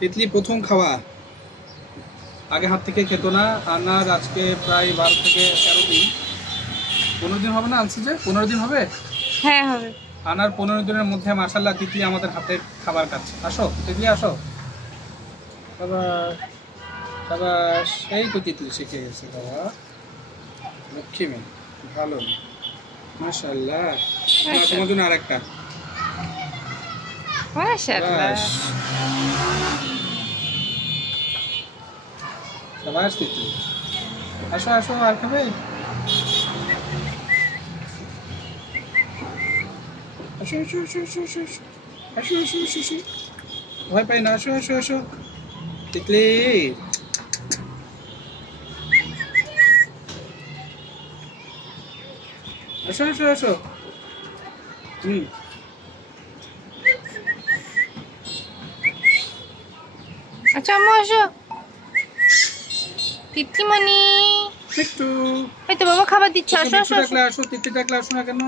তিতলি প্রথম খাওয়া, আগে হাত থেকে খেত না। আনার আজকে প্রায় 12 থেকে 13 দিন, 15 দিন হবে না আনছি যে? 15 দিন হবে? হ্যাঁ হবে। আনার 15 দিনের মধ্যে মাশাআল্লাহ তিতলি আমাদের হাতের খাবার খাচ্ছে। আসো তিতলি আসো, বাবা সাবাস। এই তো তিতলি শিখে গেছে বাবা, লক্ষ্মী মেয়ে, ভালো মাশাআল্লাহ। তোমার জন্য আরেকটা মাশাআল্লাহ। সাবাস তিতলি, আসো আসো আর খাবে? আসো আসো আসো আসো আসো আসো আসো আসো আসো, ভয় পাই না, আসো আসো আসো তিতলি। আসো আসো আসো। আচ্ছা আম্মু আসো। তিতলিমণি, একটু এই তো বাবা খাবার দিচ্ছে, আসো আসো আসো। ডাকলে আসো, তিতলি ডাকলে আসো না কেন?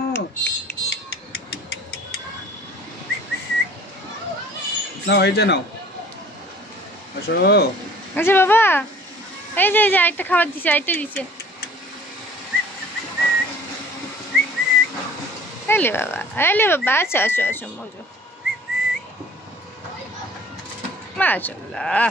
নাও এই যে নাও, আসো। আচ্ছা বাবা, এই যে আরেকটা খাবার দিছে, আরেকটা দিছে। এলে বাবা, এলে বাবা, আসো আসো আসো মজা। মাশাআল্লাহ।